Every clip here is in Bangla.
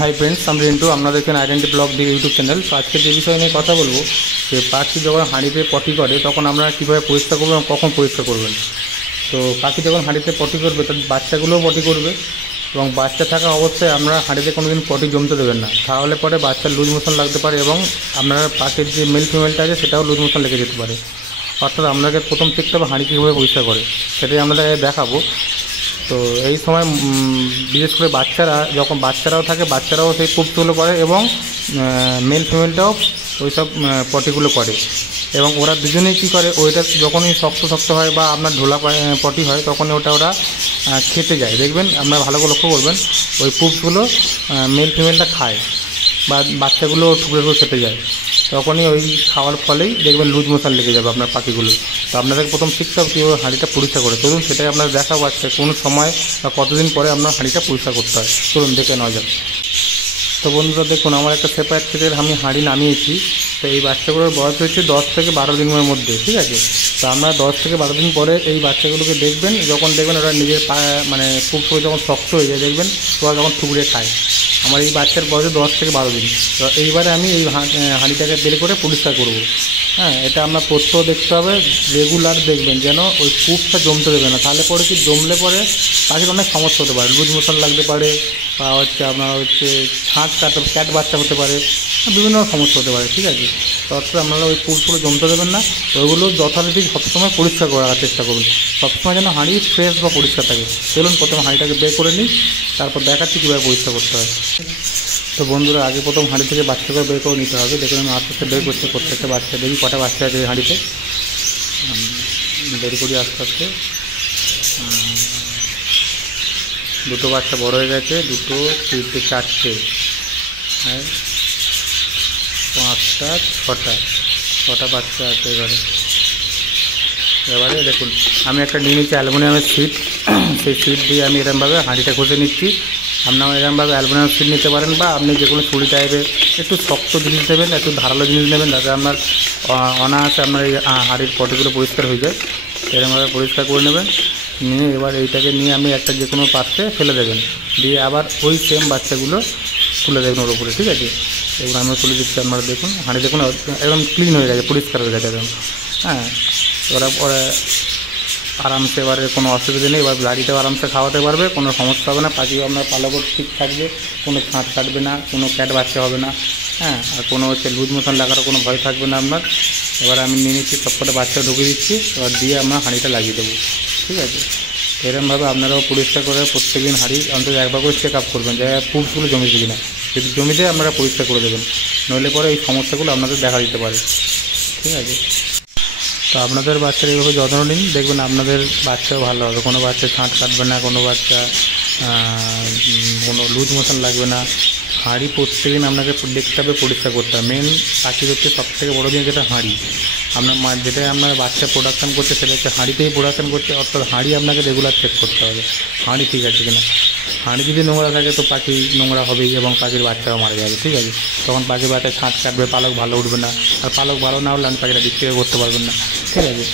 হাই ফ্রেন্ডস, আমি রিন্টু। আপনারা দেখছেন আইডেন্টি ব্লগ দি ইউটিউব চ্যানেল। তো আজকে যে বিষয় নিয়ে কথা বলবো, যে পাখি যখন হাঁড়িতে পটি করে তখন আপনারা কীভাবে পরিষ্কার করবেন এবং কখন পরিষ্কার করবেন। তো পাখি যখন হাঁড়িতে পটি করবে তার বাচ্চাগুলোও পটি করবে, এবং বাচ্চা থাকা অবস্থায় আমরা হাঁড়িতে কোনো দিন পটি জমতে দেবেন না, তাহলে পরে বাচ্চার লুজ মোশন লাগতে পারে এবং আপনার পাখির যে মেল ফিমেলটা আছে সেটাও লুজ মোশন লেগে যেতে পারে। অর্থাৎ আপনাকে প্রথম শিখতে হবে হাঁড়ি কীভাবে পরিষ্কার করে, সেটাই আমরা দেখাবো। তো এই সময় বিশেষ করে যখন বাচ্চারাও থাকে, বাচ্চারাও সেই কূপগুলো করে এবং মেল ফিমেলটাও ওই সব পটিগুলো করে, এবং ওরা দুজনেই কী করে, ওইটা যখনই শক্ত হয় বা আপনার ঢোলা পটি হয় তখন ওরা খেতে যায়। দেখবেন, আপনারা ভালো করে লক্ষ্য করবেন, ওই কূপগুলো মেল ফিমেলটা খায় বা বাচ্চাগুলো ঠুকরে খেতে যায়, তখনই ওই খাওয়ার ফলেই দেখবেন লুজ মোশন লেগে যাবে আপনার পাখিগুলো। তো আপনাদের প্রথম শিখতে হবে কীভাবে হাঁড়িটা পরিষ্কার করে। চলুন সেটাই আপনার দেখাবো আজকে, কোন সময় বা কতদিন পরে আপনার হাঁড়িটা পরিষ্কার করতে হয়। চলুন দেখে নেওয়া যাক। তো বন্ধুরা দেখুন, আমার একটা সেপারেট থেকে আমি হাঁড়ি নামিয়েছি। তো এই বাচ্চাগুলোর বয়স হচ্ছে 10 থেকে 12 দিনের মধ্যে, ঠিক আছে। তো আমরা 10 থেকে 12 দিন পরে এই বাচ্চাগুলোকে দেখবেন, যখন দেখবেন ওরা নিজের মানে খুব যখন শক্ত হয়ে যায়, দেখবেন ওরা যখন ঠুকরে খায়। আমার এই বাচ্চার বয়সে 10 থেকে 12 দিন। তো এইবারে আমি এই হাঁড়িটাকে বের করে পরিষ্কার করব। হ্যাঁ, এটা আপনার প্রত্যহ দেখতে হবে, রেগুলার দেখবেন যেন ওই কূপটা জমতে দেবে না, তাহলে পরে কি জমলে পরে পাখির অনেক সমস্যা হতে পারে, লুজ মোশন লাগতে পারে, বা আপনার ক্যাট বাচ্চা হতে পারে, বিভিন্ন সমস্যা হতে পারে, ঠিক আছে। তো অর্থাৎ আপনারা ওই কূপগুলো জমতে দেবেন না, ওইগুলো যথারীতি সবসময় পরিষ্কার করার চেষ্টা করুন। সবসময় যেন হাঁড়ি ফ্রেশ বা পরিষ্কার থাকে। চলুন প্রথমে হাঁড়িটাকে বের করে নিই, তারপর দেখাচ্ছি কীভাবে পরিষ্কার করতে হয়। তো বন্ধুরা, আগে প্রথম হাঁড়ি থেকে বাচ্চাকে বের করে নিতে হবে। দেখুন আমি আস্তে আস্তে বের করছি প্রত্যেকটা বাচ্চা, দেখি কটা বাচ্চা আছে এই হাঁড়িতে। বের করি আস্তে আস্তে। দুটো বাচ্চা বড় হয়ে গেছে, 2, 3, 4, 5টা, 6টা বাচ্চা আছে এবারে দেখুন, আমি একটা নিয়ে নিচ্ছি অ্যালুমিনিয়ামের সিট। সেই সিট দিয়ে আমি এরকমভাবে হাঁড়িটা ঘষে নিচ্ছি। আপনারা এরকমভাবে অ্যালুমিনিয়াম সিট নিতে পারেন, বা আপনি যে কোনো ছুরি টাইপের একটু শক্ত জিনিস নেবেন, একটু ধারালো জিনিস নেবেন, যাতে আপনার অনায়াসে আপনার এই হাঁড়ির পটিগুলো পরিষ্কার হয়ে যায়। এরকমভাবে পরিষ্কার করে নেবেন, নিয়ে এবার এইটাকে নিয়ে আমি একটা যে কোনো পাত্রে ফেলে দেবেন, দিয়ে আবার ওই সেম বাচ্চাগুলো তুলে দেবেন ওর উপরে, ঠিক আছে। এবার আমরা তুলে দিচ্ছি। আপনারা দেখুন হাঁড়ি দেখুন একদম ক্লিন হয়ে গেছে, পরিষ্কার হয়ে গেছে একদম। হ্যাঁ, ওরা পরে আরামসে, এবারে কোনো অসুবিধা নেই, এবার গাড়িতেও আরামসে খাওয়াতে পারবে, কোনো সমস্যা হবে না। পাখিও আপনার পালকও ঠিক থাকবে, কোনো ছাঁট কাটবে না, কোনো ক্যাট বাচ্চা হবে না। হ্যাঁ, আর কোনো লুজ মোশন লাগারও কোনো ভয় থাকবে না আপনার। এবার আমি নিয়ে নিচ্ছি, সবকটা বাচ্চা ঢুকিয়ে দিচ্ছি, এবার দিয়ে আমরা হাঁড়িটা লাগিয়ে দেবো, ঠিক আছে। এরকমভাবে আপনারাও পরিষ্কার করে প্রত্যেকদিন হাঁড়ি অন্তত একবার করে চেক আপ করবেন যে পুপগুলো জমেছে কিনা। যদি জমিতে আপনারা পরিষ্কার করে দেবেন, নইলে পরে এই সমস্যাগুলো আপনাদের দেখা দিতে পারে, ঠিক আছে। তো আপনাদের বাচ্চার এইভাবে যত্ন নিন, দেখবেন আপনাদের বাচ্চাও ভালো হবে। কোনো বাচ্চা ছাঁট কাটবে না, কোনো বাচ্চা কোনো লুজ মোশন লাগবে না। হাঁড়ি প্রত্যেকদিন আপনাকে দেখতে হবে, পরিষ্কার করতে হবে। মেন পাখির হচ্ছে সবথেকে বড়ো জিনিস যেটা হাঁড়ি। আপনার যেটাই আপনার বাচ্চা প্রোডাকশান করছে সেটা হচ্ছে হাঁড়িতেই প্রোডাকশান করছে, অর্থাৎ হাঁড়ি আপনাকে রেগুলার চেক করতে হবে হাঁড়ি ঠিক আছে কিনা। হাঁড়ি যদি নোংরা থাকে তো পাখি নোংরা হবেই এবং পাখির বাচ্চাও মারা যাবে, ঠিক আছে। তখন পাখির বাচ্চা ছাঁট কাটবে, পালক ভালো উঠবে না, আর পালক ভালো না হলে আপনি পাখিটা বিক্রি করতে পারবেন না, ঠিক আছে।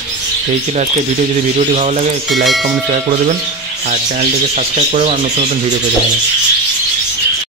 এই ছিল আজকে ভিডিও। যদি ভিডিওটি ভালো লাগে একটু লাইক, কমেন্ট, শেয়ার করে দেবেন, আর চ্যানেলটিকে সাবস্ক্রাইব করে আর নতুন নতুন ভিডিও পেতে পারেন।